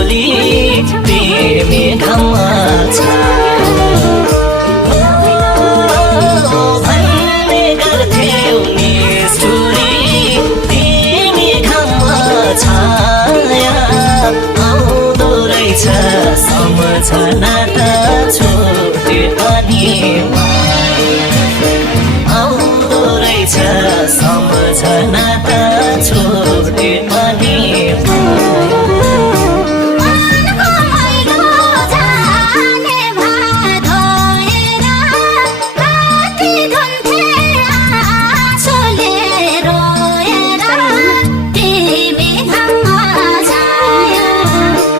बोली प्रेमी घममा छ भन्ने गर्थ्यौ नि स्टोरी प्रेमी घममा छाया आउँदो रहेछ सम्झना त छुट्यो अनि